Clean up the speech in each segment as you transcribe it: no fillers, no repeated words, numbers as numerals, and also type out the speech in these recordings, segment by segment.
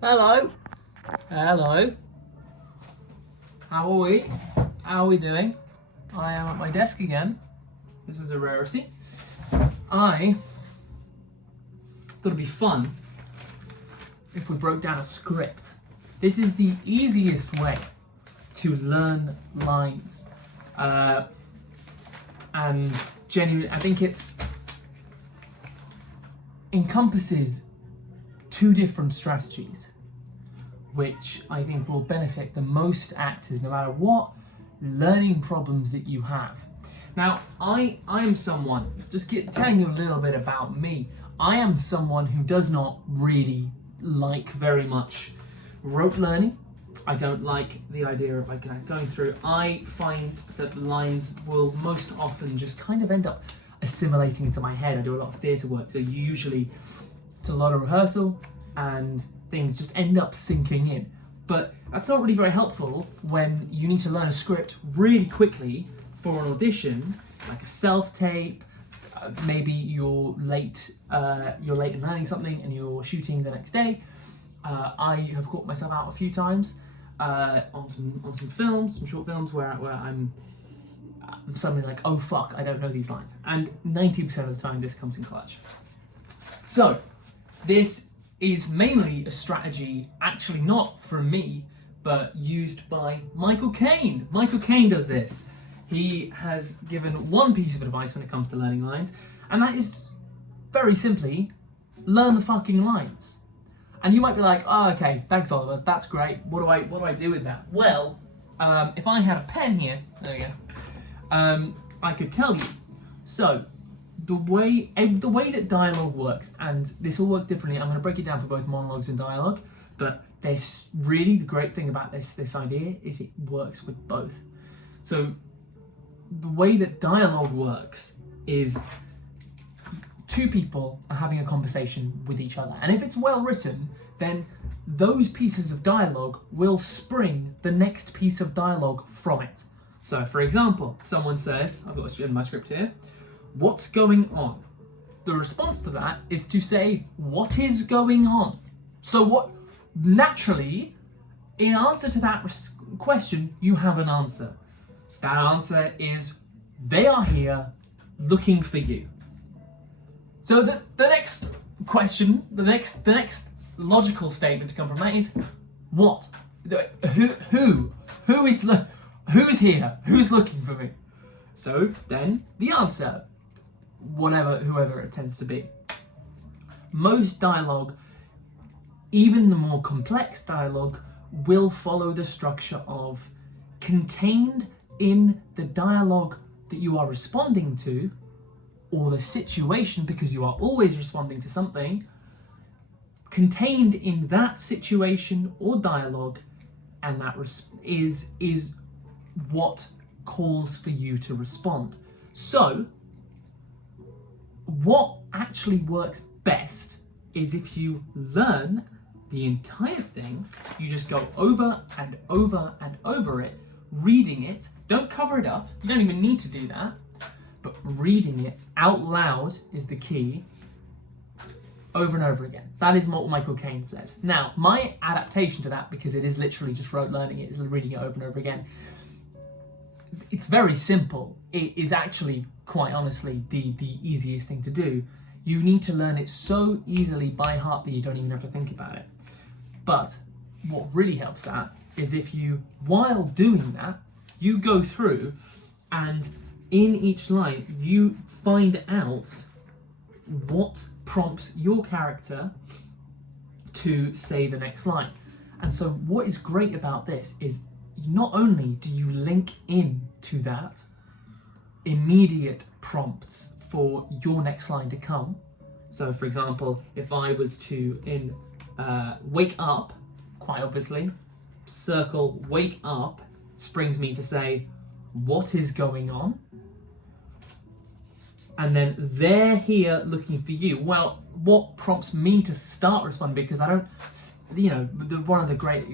Hello. Hello. How are we? How are we doing? I am at my desk again. This is a rarity. I thought it'd be fun if we broke down a script. This is the easiest way to learn lines. And genuinely, I think it's encompasses two different strategies, which I think will benefit the most actors no matter what learning problems that you have. Now, I am someone, telling you a little bit about me, I am someone who does not really like very much rote learning. I don't like the idea of like going through. I find that lines will most often just kind of end up assimilating into my head. I do a lot of theatre work, so usually it's a lot of rehearsal and things just end up sinking in. But that's not really very helpful when you need to learn a script really quickly for an audition, like a self-tape. Maybe you're late in learning something and you're shooting the next day. I have caught myself out a few times on some films, some short films where I'm suddenly like, oh fuck, I don't know these lines. And 90% of the time this comes in clutch. So this is mainly a strategy, actually not from me, but used by Michael Caine. Michael Caine does this. He has given one piece of advice when it comes to learning lines, and that is very simply, learn the fucking lines. And you might be like, oh, okay, thanks Oliver, that's great. What do I do with that? Well, if I had a pen here, there we go, I could tell you. So, the way that dialogue works, and this will work differently. I'm going to break it down for both monologues and dialogue, but there's really the great thing about this idea is it works with both. So the way that dialogue works is two people are having a conversation with each other, and if it's well written, then those pieces of dialogue will spring the next piece of dialogue from it. So for example, someone says, I've got my script here, what's going on? The response to that is to say, what is going on? So what, naturally, in answer to that question, you have an answer. That answer is, they are here looking for you. So the next question, the next logical statement to come from that is, what? Who's here? Who's looking for me? So then the answer, whoever it tends to be. Most dialogue, even the more complex dialogue, will follow the structure of contained in the dialogue that you are responding to, or the situation, because you are always responding to something, contained in that situation or dialogue, and that is what calls for you to respond. So, what actually works best is if you learn the entire thing, you just go over and over and over it, reading it, don't cover it up, you don't even need to do that, but reading it out loud is the key, over and over again. That is what Michael Caine says. Now, my adaptation to that, because it is literally just rote learning it, is reading it over and over again, it's very simple. It is actually, quite honestly, the easiest thing to do. You need to learn it so easily by heart that you don't even have to think about it. But what really helps that is if you, while doing that, you go through and in each line you find out what prompts your character to say the next line. And so what is great about this is not only do you link in to that immediate prompts for your next line to come. So for example, if I was to wake up, quite obviously, circle wake up springs me to say, what is going on? And then they're here looking for you. Well, what prompts me to start responding? Because I don't, one of the great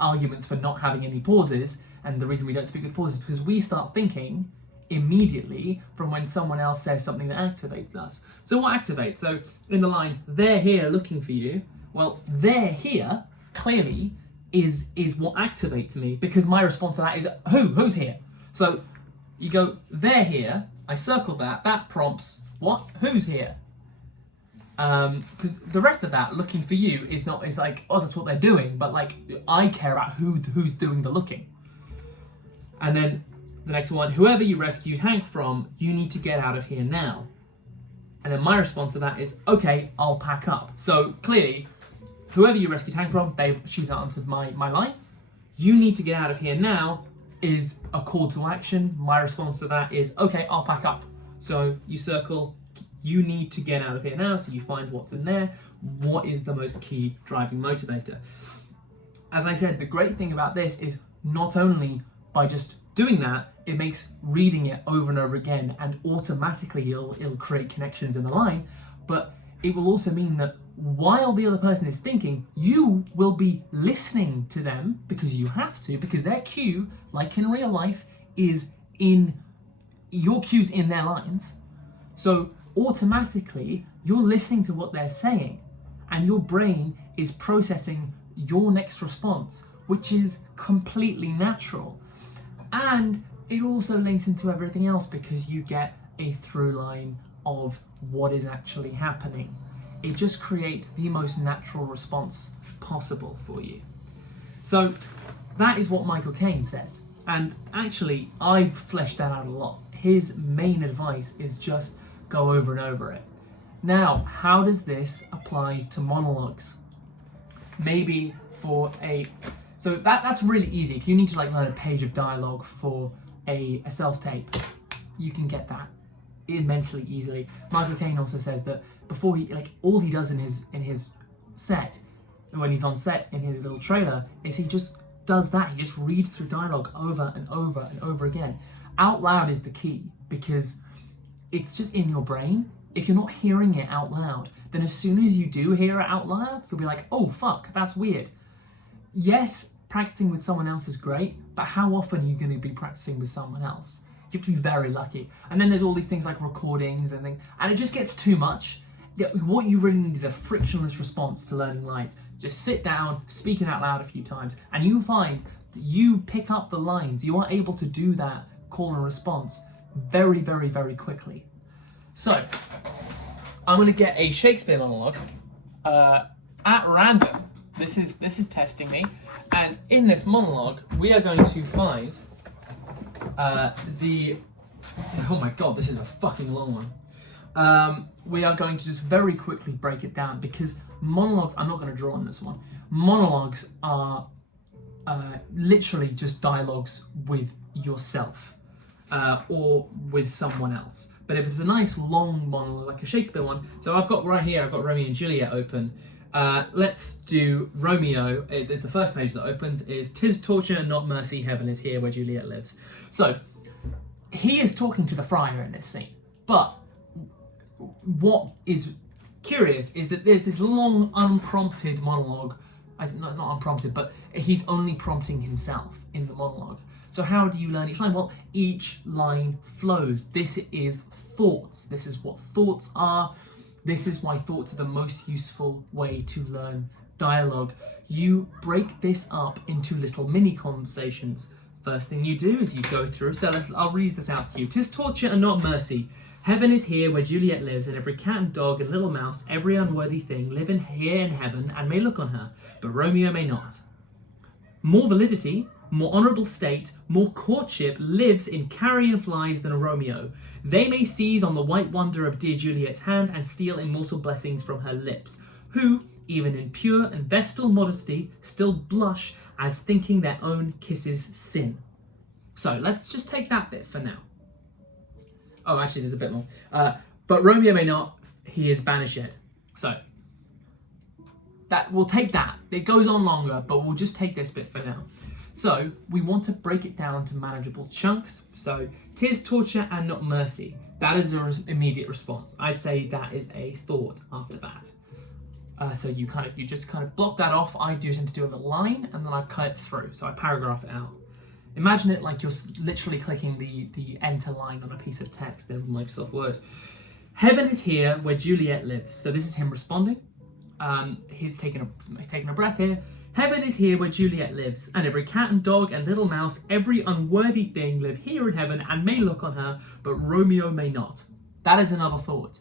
arguments for not having any pauses, and the reason we don't speak with pauses, is because we start thinking immediately from when someone else says something that activates us. So what activates? So in the line, they're here looking for you, Well, they're here, clearly, is what activates me, because my response to that is, who's here? So you go, they're here, I circle that, that prompts, what? Who's here? Because the rest of that, looking for you, is like, oh, that's what they're doing, but like, I care about who's doing the looking. And then the next one, whoever you rescued Hank from, you need to get out of here now. And then my response to that is, okay, I'll pack up. So clearly, whoever you rescued Hank from, she's answered my line. You need to get out of here now is a call to action. My response to that is, okay, I'll pack up. So you circle, you need to get out of here now, so you find what's in there. What is the most key driving motivator? As I said, the great thing about this is not only by just doing that, it makes reading it over and over again, and automatically it'll create connections in the line, but it will also mean that while the other person is thinking, you will be listening to them, because you have to, because their cue, like in real life, is in your cue's in their lines. So automatically you're listening to what they're saying, and your brain is processing your next response, which is completely natural. And it also links into everything else, because you get a through line of what is actually happening. It just creates the most natural response possible for you. So that is what Michael Caine says. And actually, I've fleshed that out a lot. His main advice is just go over and over it. Now, how does this apply to monologues? Maybe for so that's really easy. If you need to like learn a page of dialogue for a self-tape, you can get that immensely easily. Michael Caine also says that before all he does in his set, when he's on set in his little trailer, is he just does that. He just reads through dialogue over and over and over again. Out loud is the key, because it's just in your brain. If you're not hearing it out loud, then as soon as you do hear it out loud, you'll be like, oh fuck, that's weird. Yes, practicing with someone else is great, but how often are you going to be practicing with someone else? You have to be very lucky. And then there's all these things like recordings and things, and it just gets too much. What you really need is a frictionless response to learning lines. Just sit down, speak it out loud a few times, and you find that you pick up the lines. You are able to do that call and response very, very, very quickly. So, I'm going to get a Shakespeare monologue at random. This is testing me, and in this monologue we are going to find oh my god, this is a fucking long one. We are going to just very quickly break it down, because monologues, I'm not going to draw on this one. Monologues are literally just dialogues with yourself or with someone else. But if it's a nice long monologue like a Shakespeare one, so I've got Romeo and Juliet open. Let's do Romeo. The first page that opens is, "'Tis torture, not mercy, heaven is here where Juliet lives." So he is talking to the friar in this scene, but what is curious is that there's this long unprompted monologue. Not unprompted, but he's only prompting himself in the monologue. So how do you learn each line? Well, each line flows. This is thoughts. This is what thoughts are. This is why thoughts are the most useful way to learn dialogue. You break this up into little mini conversations. First thing you do is you go through, so I'll read this out to you. "'Tis torture and not mercy. Heaven is here where Juliet lives, and every cat and dog and little mouse, every unworthy thing, live here in heaven and may look on her, but Romeo may not. More validity, more honourable state, more courtship lives in carrion flies than a Romeo. They may seize on the white wonder of dear Juliet's hand and steal immortal blessings from her lips, who, even in pure and vestal modesty, still blush as thinking their own kisses sin." So let's just take that bit for now. Oh, actually, there's a bit more. "But Romeo may not, he is banished." So we'll take that. It goes on longer, but we'll just take this bit for now. So we want to break it down to manageable chunks. So, "'Tis torture and not mercy." That is an immediate response. I'd say that is a thought after that. So you just block that off. I do tend to do a little line, and then I cut it through. So I paragraph it out. Imagine it like you're literally clicking the enter line on a piece of text in Microsoft Word. "Heaven is here where Juliet lives." So this is him responding. he's taking a breath here. Heaven is here where Juliet lives, and every cat and dog and little mouse, every unworthy thing live here in heaven and may look on her, but Romeo may not. That is another thought.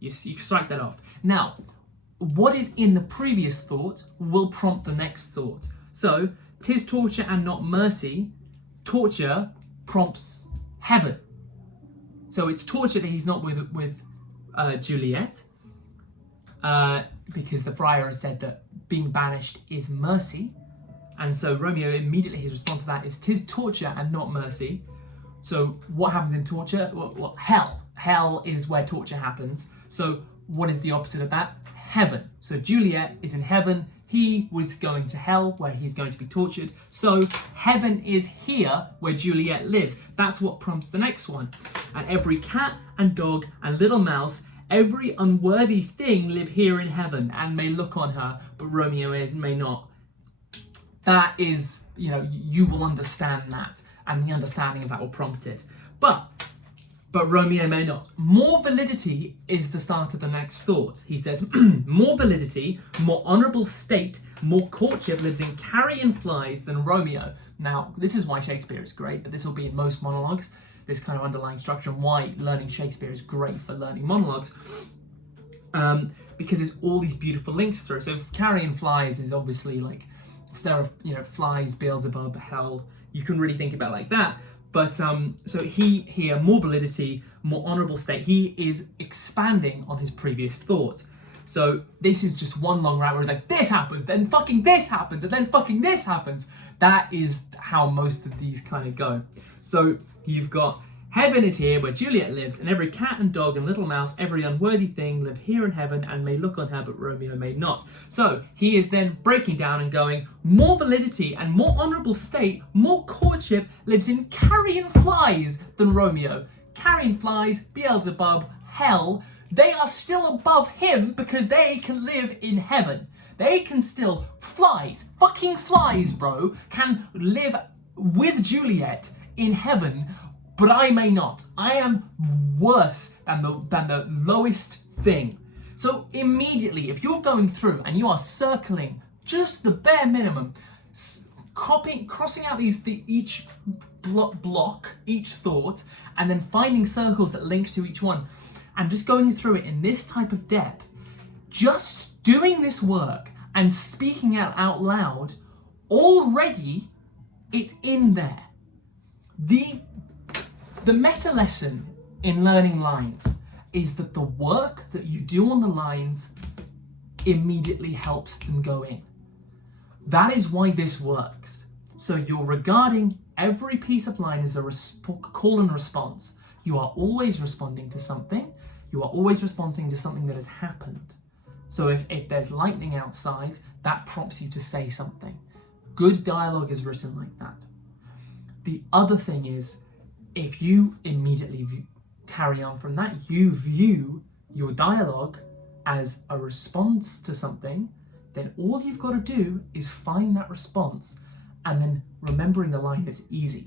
You strike that off. Now, what is in the previous thought will prompt the next thought. So, 'tis torture and not mercy. Torture prompts heaven. So it's torture that he's not with Juliet, because the friar has said that being banished is mercy. And so Romeo, immediately his response to that is, 'tis torture and not mercy. So what happens in torture? Well, hell. Hell is where torture happens. So what is the opposite of that? Heaven. So Juliet is in heaven. He was going to hell where he's going to be tortured. So heaven is here where Juliet lives. That's what prompts the next one. And every cat and dog and little mouse, every unworthy thing live here in heaven and may look on her, but Romeo may not. That is, you will understand that, and the understanding of that will prompt it. But Romeo may not. More validity is the start of the next thought. He says, more validity, more honourable state, more courtship lives in carrion flies than Romeo. Now, this is why Shakespeare is great, but this will be in most monologues, this kind of underlying structure, and why learning Shakespeare is great for learning monologues, because there's all these beautiful links through. So carrion flies is obviously like, if there are, flies, Beelzebub, hell, you can really think about it like that. But so he here, more validity, more honourable state. He is expanding on his previous thought. So this is just one long route where it's like, this happens, then fucking this happens, and then fucking this happens. That is how most of these kind of go. So you've got heaven is here where Juliet lives, and every cat and dog and little mouse, every unworthy thing live here in heaven and may look on her, but Romeo may not. So he is then breaking down and going, more validity and more honourable state, more courtship lives in carrion flies than Romeo. Carrion flies, Beelzebub, hell, they are still above him because they can live in heaven. They can still, fucking flies, bro, can live with Juliet in heaven, but I may not. I am worse than the lowest thing. So immediately, if you're going through and you are circling just the bare minimum, crossing out each block, each thought, and then finding circles that link to each one, and just going through it in this type of depth, just doing this work and speaking out loud, already it's in there. The meta lesson in learning lines is that the work that you do on the lines immediately helps them go in. That is why this works. So you're regarding every piece of line as a call and response. You are always responding to something. You are always responding to something that has happened. So if there's lightning outside, that prompts you to say something. Good dialogue is written like that. The other thing is, if you immediately carry on from that, you view your dialogue as a response to something, then all you've got to do is find that response, and then remembering the line is easy.